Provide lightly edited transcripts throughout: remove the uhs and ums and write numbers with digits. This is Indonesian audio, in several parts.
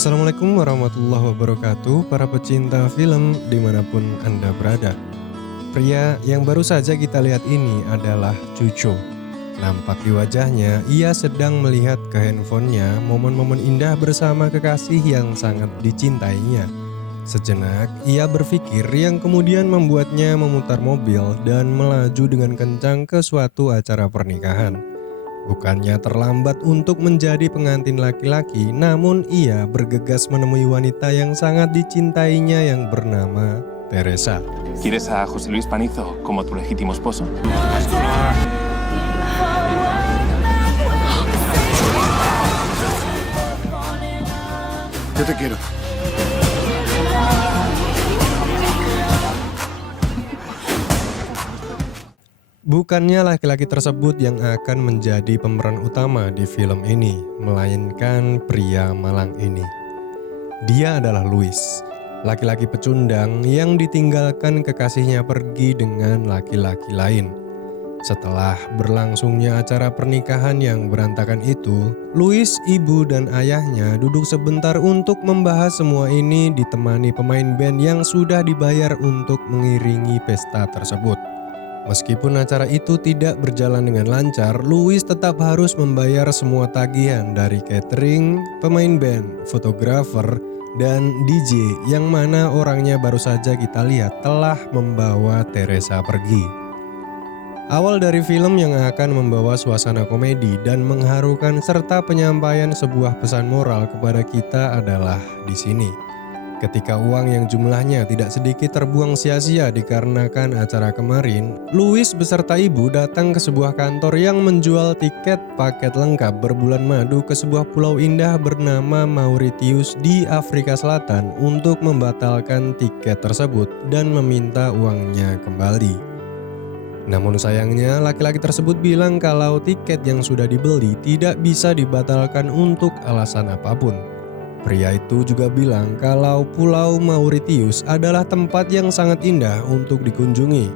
Assalamualaikum warahmatullahi wabarakatuh, para pecinta film dimanapun Anda berada. Pria yang baru saja kita lihat ini adalah Cuco. Nampak di wajahnya, ia sedang melihat ke handphonenya momen-momen indah bersama kekasih yang sangat dicintainya. Sejenak, ia berpikir yang kemudian membuatnya memutar mobil dan melaju dengan kencang ke suatu acara pernikahan. Bukannya terlambat untuk menjadi pengantin laki-laki, namun ia bergegas menemui wanita yang sangat dicintainya yang bernama Teresa. ¿Quieres a José Luis Panizo como tu legítimo esposo? Yo te quiero. Bukannya laki-laki tersebut yang akan menjadi pemeran utama di film ini, melainkan pria malang ini. Dia adalah Luis, laki-laki pecundang yang ditinggalkan kekasihnya pergi dengan laki-laki lain. Setelah berlangsungnya acara pernikahan yang berantakan itu, Luis, ibu dan ayahnya duduk sebentar untuk membahas semua ini ditemani pemain band yang sudah dibayar untuk mengiringi pesta tersebut. Meskipun acara itu tidak berjalan dengan lancar, Luis tetap harus membayar semua tagihan dari catering, pemain band, fotografer, dan DJ yang mana orangnya baru saja kita lihat telah membawa Teresa pergi. Awal dari film yang akan membawa suasana komedi dan mengharukan serta penyampaian sebuah pesan moral kepada kita adalah di sini. Ketika uang yang jumlahnya tidak sedikit terbuang sia-sia dikarenakan acara kemarin, Luis beserta ibu datang ke sebuah kantor yang menjual tiket paket lengkap berbulan madu ke sebuah pulau indah bernama Mauritius di Afrika Selatan untuk membatalkan tiket tersebut dan meminta uangnya kembali. Namun sayangnya laki-laki tersebut bilang kalau tiket yang sudah dibeli tidak bisa dibatalkan untuk alasan apapun. Pria itu juga bilang kalau Pulau Mauritius adalah tempat yang sangat indah untuk dikunjungi.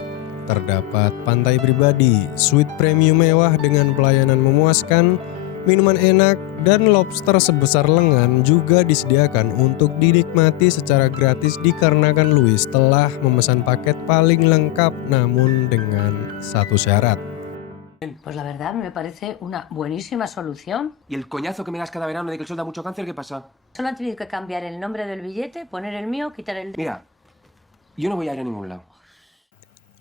Terdapat pantai pribadi, suite premium mewah dengan pelayanan memuaskan, minuman enak, dan lobster sebesar lengan juga disediakan untuk dinikmati secara gratis dikarenakan Luis telah memesan paket paling lengkap namun dengan satu syarat. Pues la verdad me parece una buenísima solución. ¿Y el coñazo que me das cada verano de que el sol da mucho cáncer, qué pasa? Solo han tenido que cambiar el nombre del billete, poner el mío, quitar el... Mira, yo no voy a ir a ningún lado.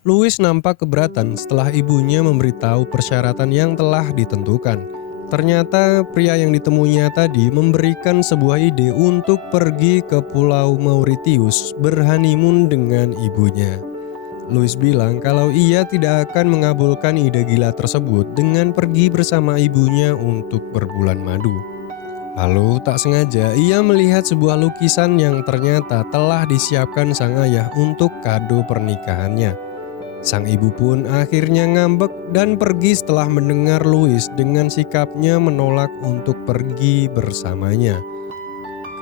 Luis nampak keberatan setelah ibunya memberitahu persyaratan yang telah ditentukan. Ternyata pria yang ditemuinya tadi memberikan sebuah ide untuk pergi ke Pulau Mauritius berhanimun dengan ibunya. Luis bilang kalau ia tidak akan mengabulkan ide gila tersebut dengan pergi bersama ibunya untuk berbulan madu. Lalu tak sengaja ia melihat sebuah lukisan yang ternyata telah disiapkan sang ayah untuk kado pernikahannya. Sang ibu pun akhirnya ngambek dan pergi setelah mendengar Luis dengan sikapnya menolak untuk pergi bersamanya.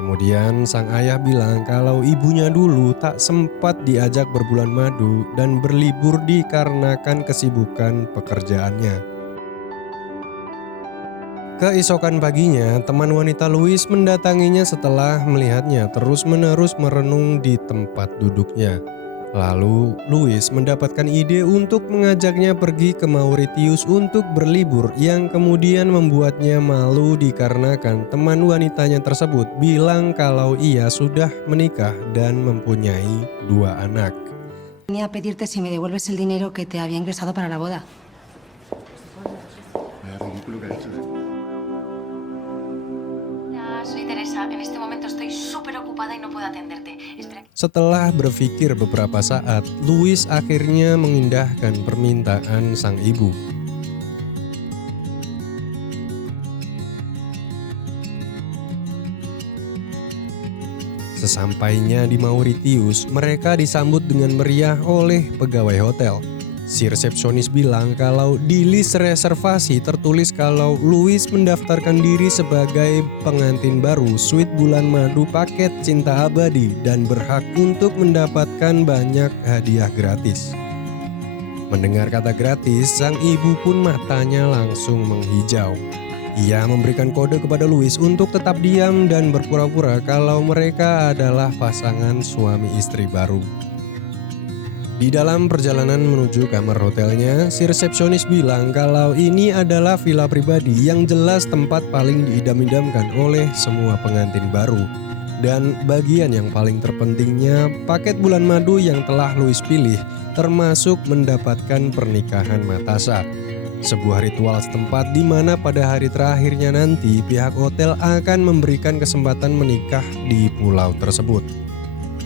Kemudian sang ayah bilang kalau ibunya dulu tak sempat diajak berbulan madu dan berlibur dikarenakan kesibukan pekerjaannya. Keesokan paginya, teman wanita Luis mendatanginya setelah melihatnya terus-menerus merenung di tempat duduknya. Lalu, Luis mendapatkan ide untuk mengajaknya pergi ke Mauritius untuk berlibur yang kemudian membuatnya malu dikarenakan teman wanitanya tersebut bilang kalau ia sudah menikah dan mempunyai 2 anak. Venía a pedirte si me devuelves el dinero que te había ingresado para la boda. Vaya ridículo que has hecho. Soy Teresa. En este momento estoy súper ocupada y no puedo atenderte. Setelah berpikir beberapa saat, Luis akhirnya mengindahkan permintaan sang ibu. Sesampainya di Mauritius, mereka disambut dengan meriah oleh pegawai hotel. Si resepsionis bilang kalau di list reservasi tertulis kalau Luis mendaftarkan diri sebagai pengantin baru suite bulan madu paket cinta abadi dan berhak untuk mendapatkan banyak hadiah gratis. Mendengar kata gratis, sang ibu pun matanya langsung menghijau. Ia memberikan kode kepada Louis untuk tetap diam dan berpura-pura kalau mereka adalah pasangan suami istri baru. Di dalam perjalanan menuju kamar hotelnya, si resepsionis bilang kalau ini adalah villa pribadi yang jelas tempat paling diidam-idamkan oleh semua pengantin baru. Dan bagian yang paling terpentingnya, paket bulan madu yang telah Louis pilih, termasuk mendapatkan pernikahan Matasa. Sebuah ritual setempat di mana pada hari terakhirnya nanti pihak hotel akan memberikan kesempatan menikah di pulau tersebut.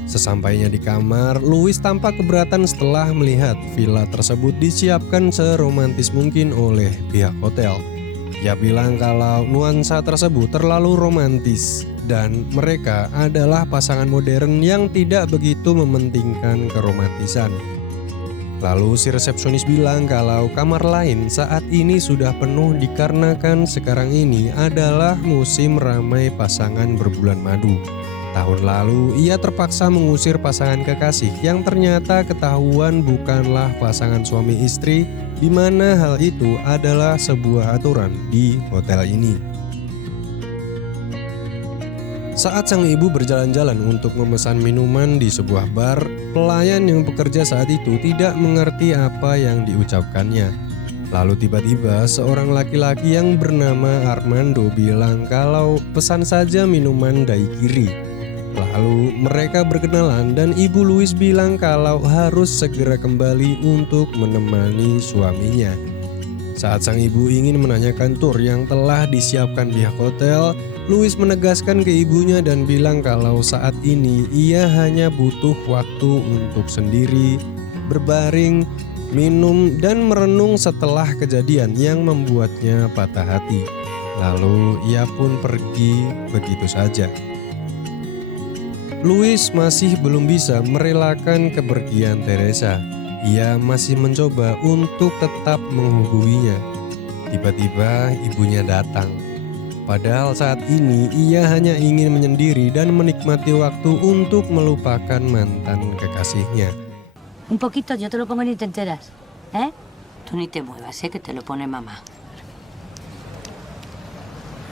Sesampainya di kamar, Louis tampak keberatan setelah melihat villa tersebut disiapkan seromantis mungkin oleh pihak hotel. Ia bilang kalau nuansa tersebut terlalu romantis dan mereka adalah pasangan modern yang tidak begitu mementingkan keromantisan. Lalu si resepsionis bilang kalau kamar lain saat ini sudah penuh dikarenakan sekarang ini adalah musim ramai pasangan berbulan madu. Tahun lalu ia terpaksa mengusir pasangan kekasih yang ternyata ketahuan bukanlah pasangan suami istri, di mana hal itu adalah sebuah aturan di hotel ini. Saat sang ibu berjalan-jalan untuk memesan minuman di sebuah bar, pelayan yang bekerja saat itu tidak mengerti apa yang diucapkannya. Lalu tiba-tiba seorang laki-laki yang bernama Armando bilang kalau pesan saja minuman daiquiri. Lalu mereka berkenalan dan ibu Louis bilang kalau harus segera kembali untuk menemani suaminya. Saat sang ibu ingin menanyakan tur yang telah disiapkan pihak hotel, Louis menegaskan ke ibunya dan bilang kalau saat ini ia hanya butuh waktu untuk sendiri, berbaring, minum, dan merenung setelah kejadian yang membuatnya patah hati. Lalu ia pun pergi begitu saja. Louis masih belum bisa merelakan kepergian Teresa. Ia masih mencoba untuk tetap menghubunginya. Tiba-tiba ibunya datang. Padahal saat ini ia hanya ingin menyendiri dan menikmati waktu untuk melupakan mantan kekasihnya. Un poquito, yo te lo pongo y ni te enteras. ¿Eh? Tú ni te muevas, que te lo pone mamá.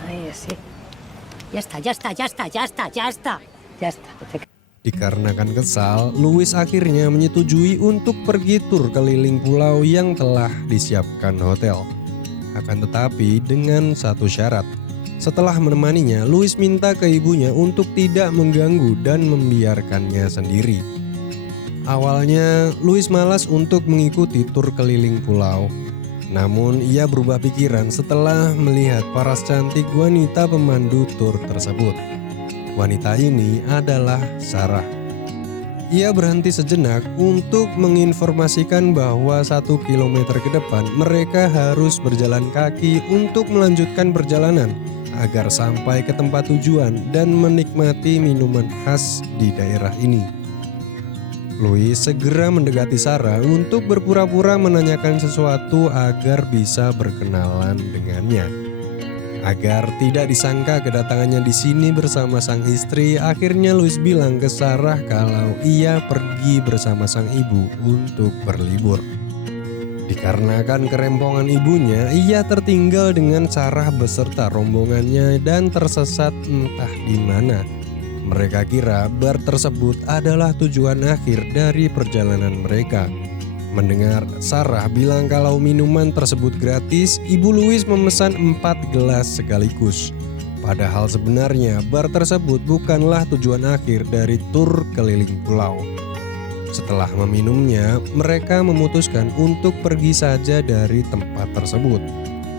Ahí, así. Ya está, ya está, ya está, ya está, ya está. Ya está. Dikarenakan kesal, Louis akhirnya menyetujui untuk pergi tur keliling pulau yang telah disiapkan hotel. Akan tetapi dengan satu syarat. Setelah menemaninya, Louis minta ke ibunya untuk tidak mengganggu dan membiarkannya sendiri. Awalnya, Louis malas untuk mengikuti tur keliling pulau. Namun ia berubah pikiran setelah melihat paras cantik wanita pemandu tur tersebut. Wanita ini adalah Sarah. Ia berhenti sejenak untuk menginformasikan bahwa 1 kilometer ke depan mereka harus berjalan kaki untuk melanjutkan perjalanan agar sampai ke tempat tujuan dan menikmati minuman khas di daerah ini. Louis segera mendekati Sarah untuk berpura-pura menanyakan sesuatu agar bisa berkenalan dengannya. Agar tidak disangka kedatangannya di sini bersama sang istri, akhirnya Louis bilang ke Sarah kalau ia pergi bersama sang ibu untuk berlibur. Dikarenakan kerempongan ibunya, ia tertinggal dengan Sarah beserta rombongannya dan tersesat entah di mana. Mereka kira bar tersebut adalah tujuan akhir dari perjalanan mereka. Mendengar Sarah bilang kalau minuman tersebut gratis, ibu Louis memesan 4 gelas sekaligus. Padahal sebenarnya bar tersebut bukanlah tujuan akhir dari tur keliling pulau. Setelah meminumnya, mereka memutuskan untuk pergi saja dari tempat tersebut.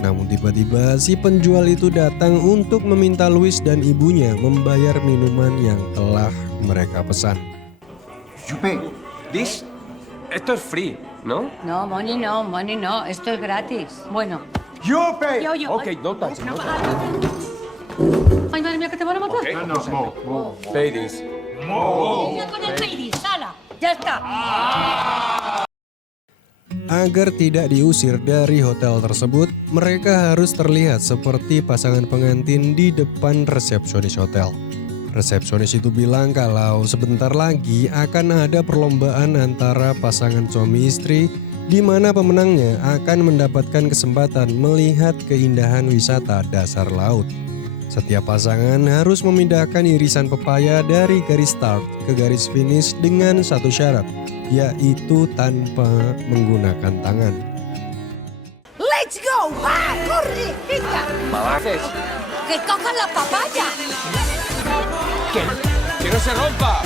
Namun tiba-tiba si penjual itu datang untuk meminta Louis dan ibunya membayar minuman yang telah mereka pesan. You pay. This? Esto es free, ¿no? No, money no, esto es gratis. Bueno. You pay. Okay, don't touch it. Ay, madre mía, que te van a matar. Okay. No, more. Pay this. Mira con el baby, sala. Ya está. Agar tidak diusir dari hotel tersebut, mereka harus terlihat seperti pasangan pengantin di depan resepsionis hotel. Resepsionis itu bilang kalau sebentar lagi akan ada perlombaan antara pasangan suami istri di mana pemenangnya akan mendapatkan kesempatan melihat keindahan wisata dasar laut. Setiap pasangan harus memindahkan irisan pepaya dari garis start ke garis finish dengan satu syarat, yaitu tanpa menggunakan tangan. Let's go! ¡Va! ¡Corre! ¡Venga! Malaces. ¡Que cojan la papaya! ¡Que no se rompa!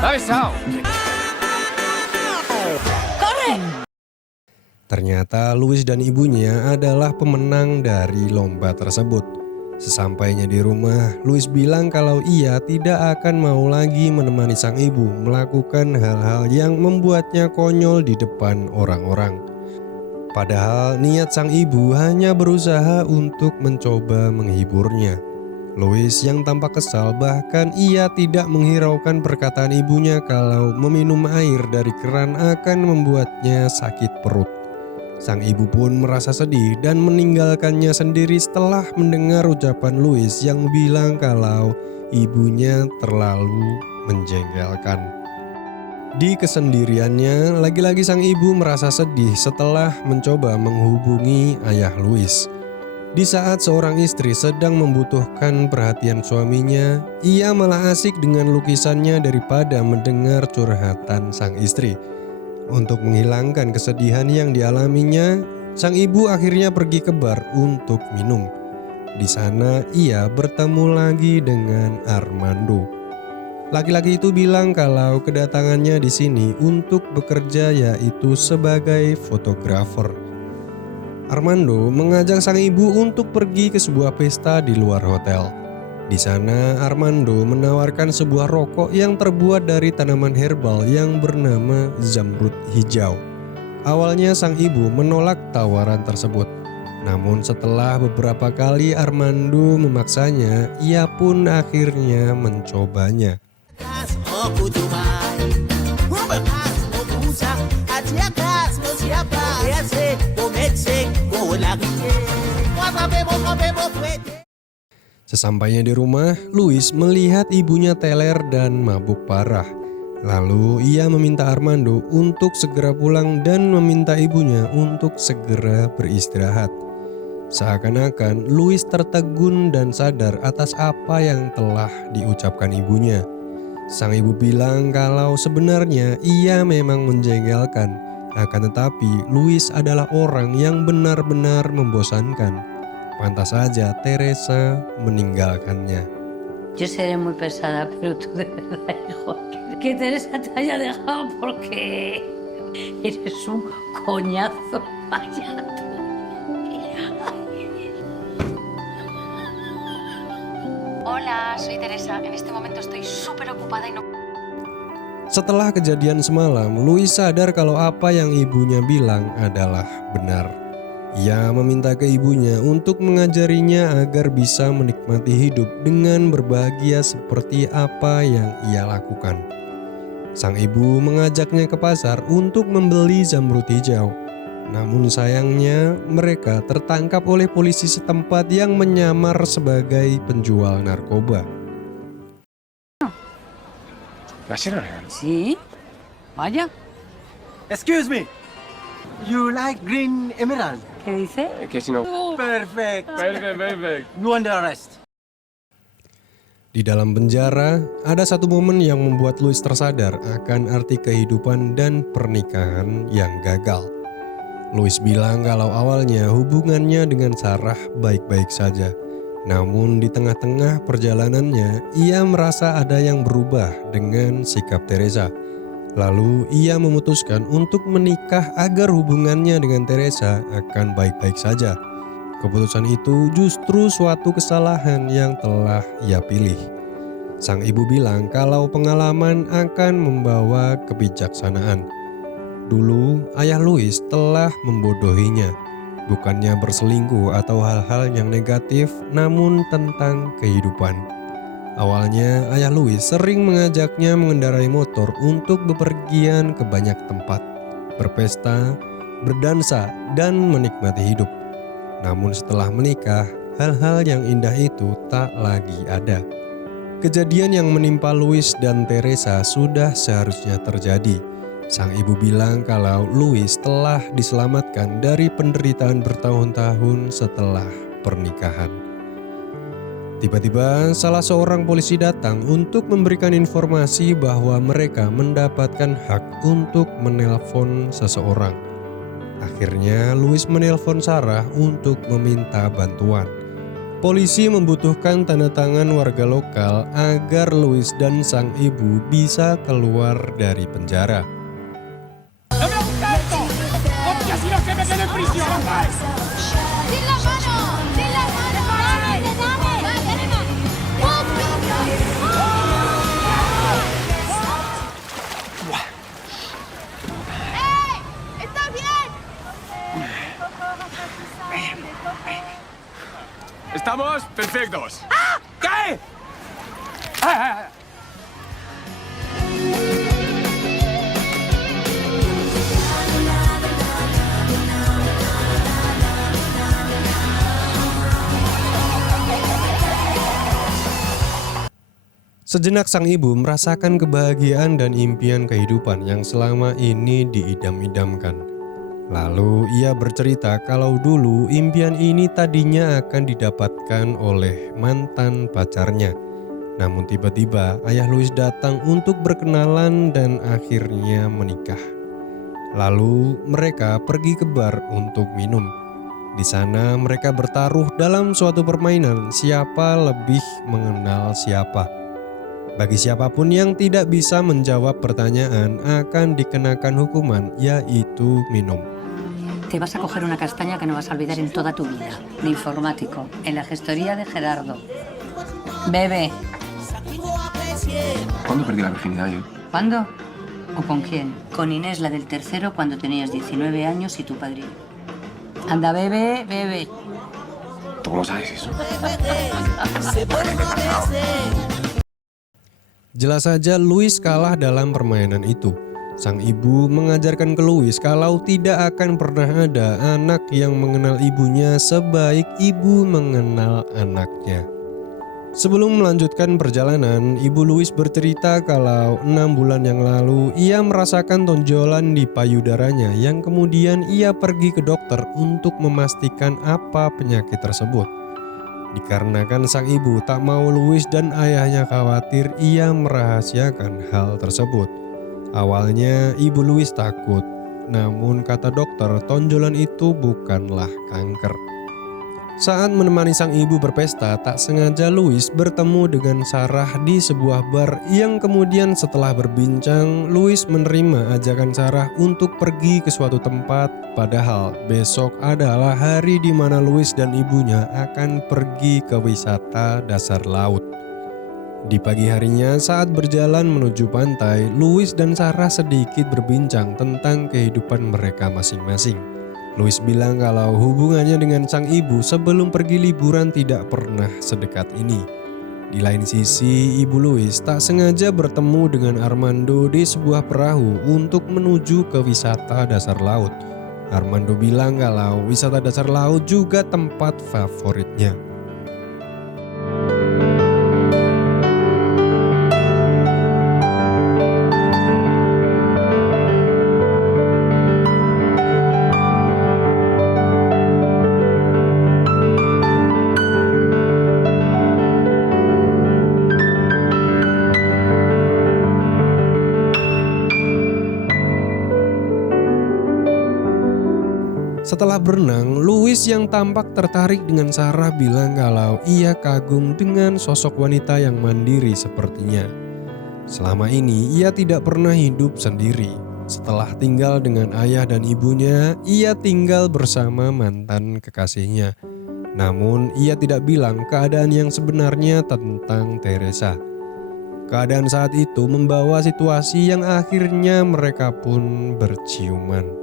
¡Ha besado! Ternyata Louis dan ibunya adalah pemenang dari lomba tersebut. Sesampainya di rumah, Louis bilang kalau ia tidak akan mau lagi menemani sang ibu melakukan hal-hal yang membuatnya konyol di depan orang-orang. Padahal niat sang ibu hanya berusaha untuk mencoba menghiburnya. Louis yang tampak kesal, bahkan ia tidak menghiraukan perkataan ibunya kalau meminum air dari keran akan membuatnya sakit perut. Sang ibu pun merasa sedih dan meninggalkannya sendiri setelah mendengar ucapan Louis yang bilang kalau ibunya terlalu menjengkelkan. Di kesendiriannya, lagi-lagi sang ibu merasa sedih setelah mencoba menghubungi ayah Louis. Di saat seorang istri sedang membutuhkan perhatian suaminya, ia malah asik dengan lukisannya daripada mendengar curhatan sang istri. Untuk menghilangkan kesedihan yang dialaminya, sang ibu akhirnya pergi ke bar untuk minum. Di sana ia bertemu lagi dengan Armando. Laki-laki itu bilang kalau kedatangannya di sini untuk bekerja yaitu sebagai fotografer. Armando mengajak sang ibu untuk pergi ke sebuah pesta di luar hotel. Di sana Armando menawarkan sebuah rokok yang terbuat dari tanaman herbal yang bernama zamrud hijau. Awalnya sang ibu menolak tawaran tersebut. Namun setelah beberapa kali Armando memaksanya, ia pun akhirnya mencobanya. Sesampainya di rumah, Louis melihat ibunya teler dan mabuk parah. Lalu ia meminta Armando untuk segera pulang dan meminta ibunya untuk segera beristirahat. Seakan-akan Louis tertegun dan sadar atas apa yang telah diucapkan ibunya. Sang ibu bilang kalau sebenarnya ia memang menjengkelkan, akan tetapi Louis adalah orang yang benar-benar membosankan. Pantas saja Teresa meninggalkannya. Yo seré muy pesada, pero tú de verdad, hijo, que Teresa te haya dejado porque eres un coñazo. Vaya tú. Hola, soy Teresa. En este momento estoy súper ocupada y no... Setelah kejadian semalam, Louis sadar kalau apa yang ibunya bilang adalah benar. Ia meminta ke ibunya untuk mengajarinya agar bisa menikmati hidup dengan berbahagia seperti apa yang ia lakukan. Sang ibu mengajaknya ke pasar untuk membeli zamrud hijau. Namun sayangnya mereka tertangkap oleh polisi setempat yang menyamar sebagai penjual narkoba. ¿La Sierra Leone? ¿Sí? Vaya. Excuse me. You like green emerald? ¿Qué dice? Que si no... Perfect. Perfect. You under arrest. Di dalam penjara, ada satu momen yang membuat Louis tersadar akan arti kehidupan dan pernikahan yang gagal. Louis bilang kalau awalnya hubungannya dengan Sarah baik-baik saja. Namun di tengah-tengah perjalanannya, ia merasa ada yang berubah dengan sikap Teresa. Lalu ia memutuskan untuk menikah agar hubungannya dengan Teresa akan baik-baik saja. Keputusan itu justru suatu kesalahan yang telah ia pilih. Sang ibu bilang kalau pengalaman akan membawa kebijaksanaan. Dulu ayah Louis telah membodohinya, bukannya berselingkuh atau hal-hal yang negatif, namun tentang kehidupan. Awalnya ayah Louis sering mengajaknya mengendarai motor untuk bepergian ke banyak tempat, berpesta, berdansa, dan menikmati hidup. Namun setelah menikah, hal-hal yang indah itu tak lagi ada. Kejadian yang menimpa Louis dan Teresa sudah seharusnya terjadi. Sang ibu bilang kalau Louis telah diselamatkan dari penderitaan bertahun-tahun setelah pernikahan. Tiba-tiba salah seorang polisi datang untuk memberikan informasi bahwa mereka mendapatkan hak untuk menelpon seseorang. Akhirnya Louis menelpon Sarah untuk meminta bantuan. Polisi membutuhkan tanda tangan warga lokal agar Louis dan sang ibu bisa keluar dari penjara. ¡No me gusta esto! ¡Hostia, si no que me quede en prisión! ¡Sin la mano! ¡Sin la mano! ¡Dame! ¡Dame! ¡Ey! ¿Estás bien? ¡Estamos perfectos! ¿Qué? Sejenak sang ibu merasakan kebahagiaan dan impian kehidupan yang selama ini diidam-idamkan. Lalu ia bercerita kalau dulu impian ini tadinya akan didapatkan oleh mantan pacarnya. Namun tiba-tiba ayah Louis datang untuk berkenalan dan akhirnya menikah. Lalu mereka pergi ke bar untuk minum. Di sana mereka bertaruh dalam suatu permainan siapa lebih mengenal siapa. Bagi siapapun yang tidak bisa menjawab pertanyaan akan dikenakan hukuman, yaitu minum. Te vas a coger una castaña que no vas a olvidar en toda tu vida. De informático, en la gestoría de Gerardo. Bebe. ¿Cuándo perdí la virginidad yo? ¿Cuándo? ¿O con quién? Con Inés, la del tercero, cuando tenías 19 años y tu padrino. Anda, bebe, bebe. ¿Tú cómo sabes eso? Jelas saja Louis kalah dalam permainan itu. Sang ibu mengajarkan ke Louis kalau tidak akan pernah ada anak yang mengenal ibunya sebaik ibu mengenal anaknya. Sebelum melanjutkan perjalanan, ibu Louis bercerita kalau 6 bulan yang lalu ia merasakan tonjolan di payudaranya yang kemudian ia pergi ke dokter untuk memastikan apa penyakit tersebut. Dikarenakan sang ibu tak mau Louis dan ayahnya khawatir, ia merahasiakan hal tersebut. Awalnya ibu Louis takut, namun kata dokter tonjolan itu bukanlah kanker. Saat menemani sang ibu berpesta, tak sengaja Louis bertemu dengan Sarah di sebuah bar yang kemudian setelah berbincang, Louis menerima ajakan Sarah untuk pergi ke suatu tempat, padahal besok adalah hari di mana Louis dan ibunya akan pergi ke wisata dasar laut. Di pagi harinya saat berjalan menuju pantai, Louis dan Sarah sedikit berbincang tentang kehidupan mereka masing-masing. Louis bilang kalau hubungannya dengan sang ibu sebelum pergi liburan tidak pernah sedekat ini. Di lain sisi, ibu Louis tak sengaja bertemu dengan Armando di sebuah perahu untuk menuju ke wisata dasar laut. Armando bilang kalau wisata dasar laut juga tempat favoritnya. Setelah berenang, Louis yang tampak tertarik dengan Sarah bilang kalau ia kagum dengan sosok wanita yang mandiri sepertinya. Selama ini ia tidak pernah hidup sendiri. Setelah tinggal dengan ayah dan ibunya, ia tinggal bersama mantan kekasihnya. Namun ia tidak bilang keadaan yang sebenarnya tentang Teresa. Keadaan saat itu membawa situasi yang akhirnya mereka pun berciuman.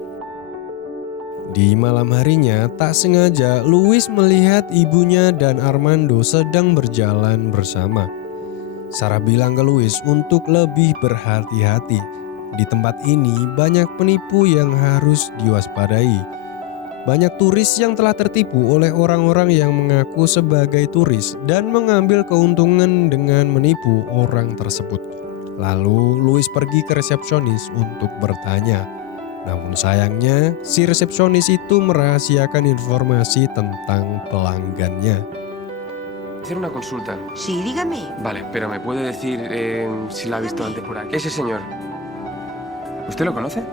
Di malam harinya, tak sengaja Louis melihat ibunya dan Armando sedang berjalan bersama. Sarah bilang ke Louis untuk lebih berhati-hati. Di tempat ini banyak penipu yang harus diwaspadai. Banyak turis yang telah tertipu oleh orang-orang yang mengaku sebagai turis dan mengambil keuntungan dengan menipu orang tersebut. Lalu Louis pergi ke resepsionis untuk bertanya. Namun sayangnya si resepsionis itu merahasiakan informasi tentang pelanggannya. Hacer una consulta. Sí, dígame. Vale, pero ¿me puede decir si la ha visto antes por aquí? Ese señor. ¿Usted lo conoce?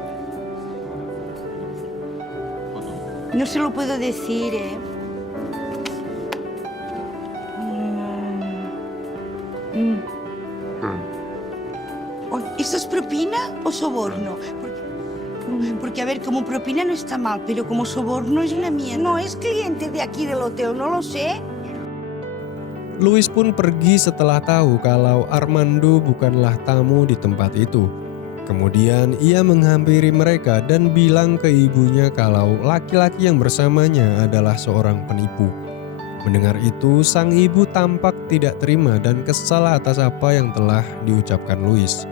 No se lo puedo decir, ¿eh? ¿Esto es propina o soborno? Porque, a ver, como propina no está mal, pero como soborno es una mierda. No, es cliente de aquí del hotel, no lo sé. Louis pun pergi setelah tahu kalau Armando bukanlah tamu di tempat itu. Kemudian ia menghampiri mereka dan bilang ke ibunya kalau laki-laki yang bersamanya adalah seorang penipu. Mendengar itu, sang ibu tampak tidak terima dan kesal atas apa yang telah diucapkan Louis.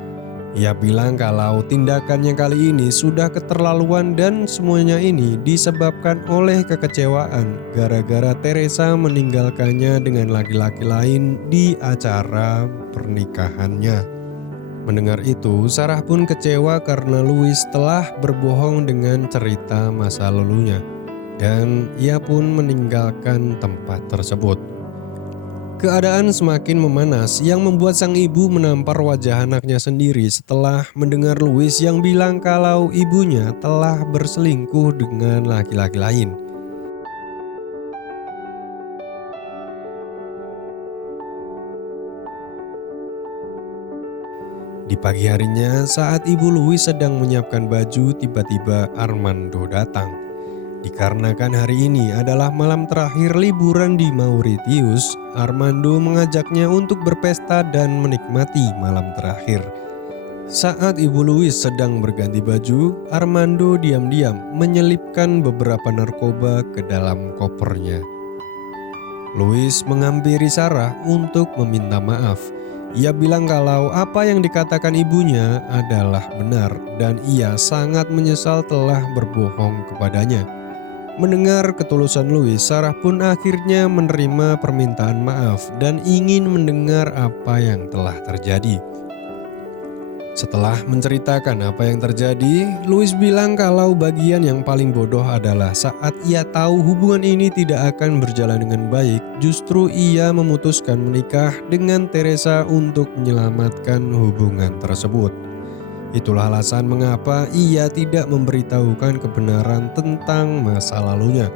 Ia bilang kalau tindakannya kali ini sudah keterlaluan dan semuanya ini disebabkan oleh kekecewaan gara-gara Teresa meninggalkannya dengan laki-laki lain di acara pernikahannya. Mendengar itu, Sarah pun kecewa karena Louis telah berbohong dengan cerita masa lalunya dan ia pun meninggalkan tempat tersebut. Keadaan semakin memanas yang membuat sang ibu menampar wajah anaknya sendiri setelah mendengar Louis yang bilang kalau ibunya telah berselingkuh dengan laki-laki lain. Di pagi harinya saat ibu Louis sedang menyiapkan baju, tiba-tiba Armando datang. Dikarenakan hari ini adalah malam terakhir liburan di Mauritius, Armando mengajaknya untuk berpesta dan menikmati malam terakhir. Saat ibu Louis sedang berganti baju, Armando diam-diam menyelipkan beberapa narkoba ke dalam kopernya. Louis menghampiri Sarah untuk meminta maaf. Ia bilang kalau apa yang dikatakan ibunya adalah benar dan ia sangat menyesal telah berbohong kepadanya. Mendengar ketulusan Louis, Sarah pun akhirnya menerima permintaan maaf dan ingin mendengar apa yang telah terjadi. Setelah menceritakan apa yang terjadi, Louis bilang kalau bagian yang paling bodoh adalah saat ia tahu hubungan ini tidak akan berjalan dengan baik, justru ia memutuskan menikah dengan Teresa untuk menyelamatkan hubungan tersebut. Itulah alasan mengapa ia tidak memberitahukan kebenaran tentang masa lalunya.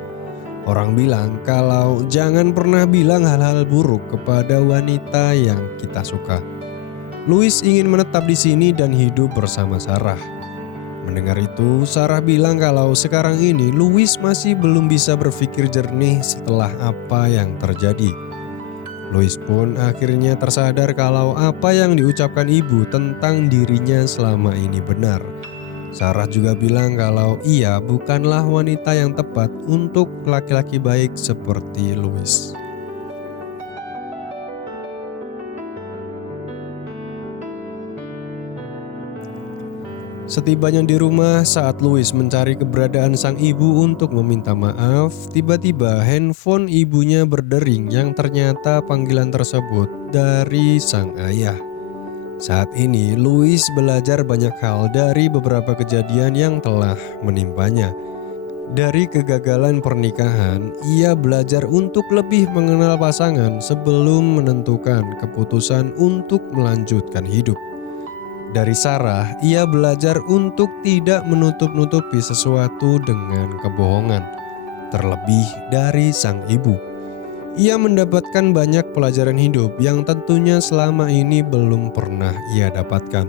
Orang bilang kalau jangan pernah bilang hal-hal buruk kepada wanita yang kita suka. Louis ingin menetap di sini dan hidup bersama Sarah. Mendengar itu, Sarah bilang kalau sekarang ini Louis masih belum bisa berpikir jernih setelah apa yang terjadi. Louis pun akhirnya tersadar kalau apa yang diucapkan ibu tentang dirinya selama ini benar. Sarah juga bilang kalau ia bukanlah wanita yang tepat untuk laki-laki baik seperti Louis. Setibanya di rumah saat Louis mencari keberadaan sang ibu untuk meminta maaf, tiba-tiba handphone ibunya berdering yang ternyata panggilan tersebut dari sang ayah. Saat ini Louis belajar banyak hal dari beberapa kejadian yang telah menimpanya. Dari kegagalan pernikahan, ia belajar untuk lebih mengenal pasangan sebelum menentukan keputusan untuk melanjutkan hidup. Dari Sarah, ia belajar untuk tidak menutup-nutupi sesuatu dengan kebohongan. Terlebih dari sang ibu, ia mendapatkan banyak pelajaran hidup yang tentunya selama ini belum pernah ia dapatkan.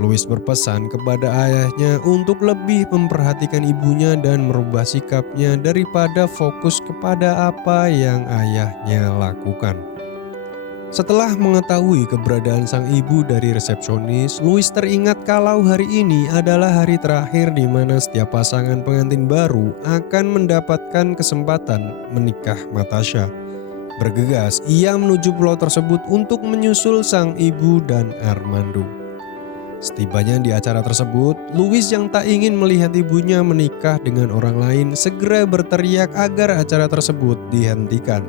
Louis berpesan kepada ayahnya untuk lebih memperhatikan ibunya dan merubah sikapnya daripada fokus kepada apa yang ayahnya lakukan. Setelah mengetahui keberadaan sang ibu dari resepsionis, Louis teringat kalau hari ini adalah hari terakhir di mana setiap pasangan pengantin baru akan mendapatkan kesempatan menikah Natasha. Bergegas, ia menuju pulau tersebut untuk menyusul sang ibu dan Armando. Setibanya di acara tersebut, Louis yang tak ingin melihat ibunya menikah dengan orang lain segera berteriak agar acara tersebut dihentikan.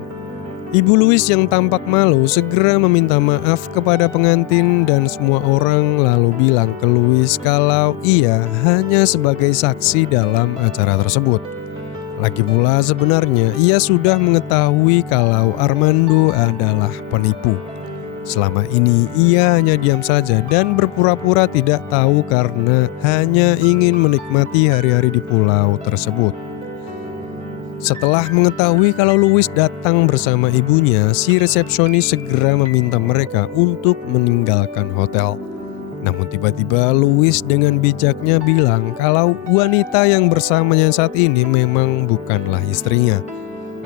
Ibu Louis yang tampak malu segera meminta maaf kepada pengantin dan semua orang lalu bilang ke Louis kalau ia hanya sebagai saksi dalam acara tersebut. Lagi pula sebenarnya ia sudah mengetahui kalau Armando adalah penipu. Selama ini ia hanya diam saja dan berpura-pura tidak tahu karena hanya ingin menikmati hari-hari di pulau tersebut. Setelah mengetahui kalau Louis datang bersama ibunya, si resepsionis segera meminta mereka untuk meninggalkan hotel. Namun tiba-tiba Louis dengan bijaknya bilang kalau wanita yang bersamanya saat ini memang bukanlah istrinya.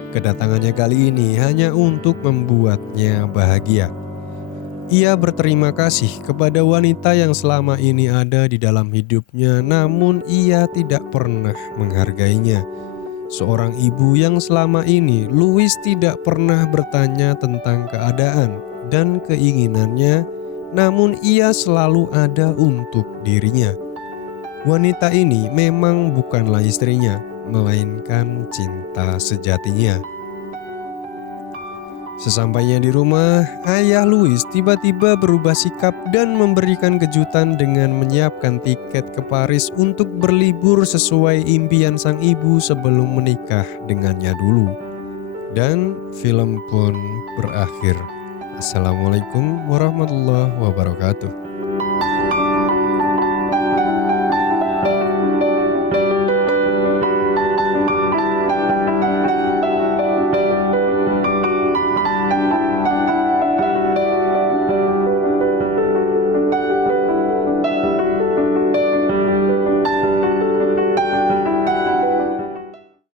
Kedatangannya kali ini hanya untuk membuatnya bahagia. Ia berterima kasih kepada wanita yang selama ini ada di dalam hidupnya, namun ia tidak pernah menghargainya. Seorang ibu yang selama ini Louis tidak pernah bertanya tentang keadaan dan keinginannya, namun ia selalu ada untuk dirinya. Wanita ini memang bukanlah istrinya, melainkan cinta sejatinya. Sesampainya di rumah, ayah Louis tiba-tiba berubah sikap dan memberikan kejutan dengan menyiapkan tiket ke Paris untuk berlibur sesuai impian sang ibu sebelum menikah dengannya dulu. Dan film pun berakhir. Assalamualaikum warahmatullahi wabarakatuh.